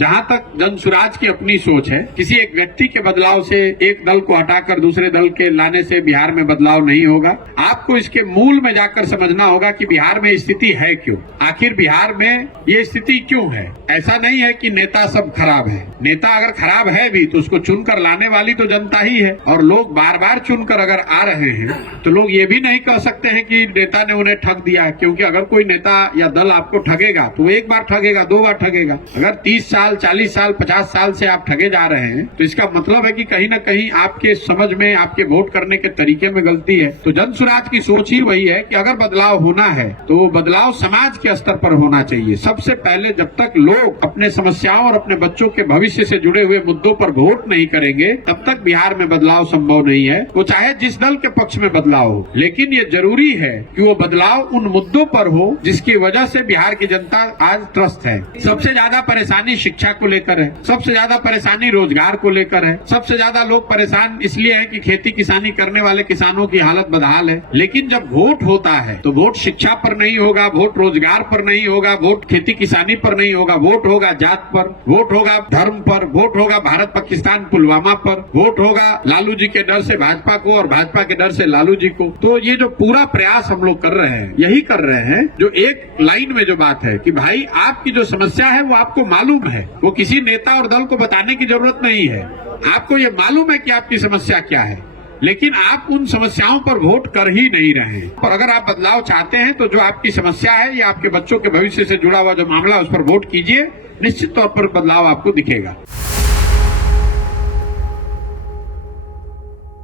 जहाँ तक जनसुराज की अपनी सोच है, किसी एक व्यक्ति के बदलाव से, एक दल को हटाकर दूसरे दल के लाने से बिहार में बदलाव नहीं होगा। आपको इसके मूल में जाकर समझना होगा कि बिहार में स्थिति है क्यों, आखिर बिहार में ये स्थिति क्यों है। ऐसा नहीं है कि नेता सब खराब है, नेता अगर खराब है भी तो उसको चुनकर लाने वाली तो जनता ही है, और लोग बार बार चुनकर अगर आ रहे हैं तो लोग ये भी नहीं कह सकते हैं कि नेता ने उन्हें ठग दिया, क्योंकि अगर कोई नेता या दल आपको ठगेगा तो वो एक बार ठगेगा, 2 बार ठगेगा। अगर 30 साल 40 साल 50 साल से आप ठगे जा रहे हैं तो इसका मतलब है कि कहीं ना कहीं आपके समझ में, आपके वोट करने के तरीके में गलती है। तो जनसुराज की सोच ही वही है कि अगर बदलाव होना है तो वो बदलाव समाज के स्तर पर होना चाहिए। सबसे पहले जब तक लोग अपने समस्याओं और अपने बच्चों के भविष्य से जुड़े हुए मुद्दों पर वोट नहीं करेंगे तब तक बिहार में बदलाव संभव नहीं है, वो चाहे जिस दल के पक्ष में बदलाव हो। लेकिन ये जरूरी है कि वो बदलाव उन मुद्दों पर हो जिसकी वजह से बिहार की जनता आज त्रस्त है। सबसे ज्यादा परेशानी शिक्षा को लेकर है, सबसे ज्यादा परेशानी रोजगार को लेकर है, सबसे ज्यादा लोग परेशान इसलिए है कि खेती किसानी करने वाले किसानों की हालत बदहाल है। लेकिन जब वोट होता है तो वोट शिक्षा पर नहीं होगा, वोट रोजगार पर नहीं होगा, वोट खेती किसानी पर नहीं होगा, वोट होगा जात पर, वोट होगा धर्म पर, वोट होगा भारत पाकिस्तान पुलवामा पर, वोट होगा लालू जी के डर से भाजपा को और भाजपा के डर से लालू जी को। तो ये जो पूरा प्रयास हम लोग कर रहे हैं, यही कर रहे हैं जो एक लाइन में जो बात है कि भाई आपकी जो समस्या है वो आपको मालूम है, वो किसी नेता और दल को बताने की जरूरत नहीं है। आपको ये मालूम है कि आपकी समस्या क्या है, लेकिन आप उन समस्याओं पर वोट कर ही नहीं रहे हैं। और अगर आप बदलाव चाहते हैं तो जो आपकी समस्या है या आपके बच्चों के भविष्य से जुड़ा हुआ जो मामला है उस पर वोट कीजिए, निश्चित तौर पर बदलाव आपको दिखेगा।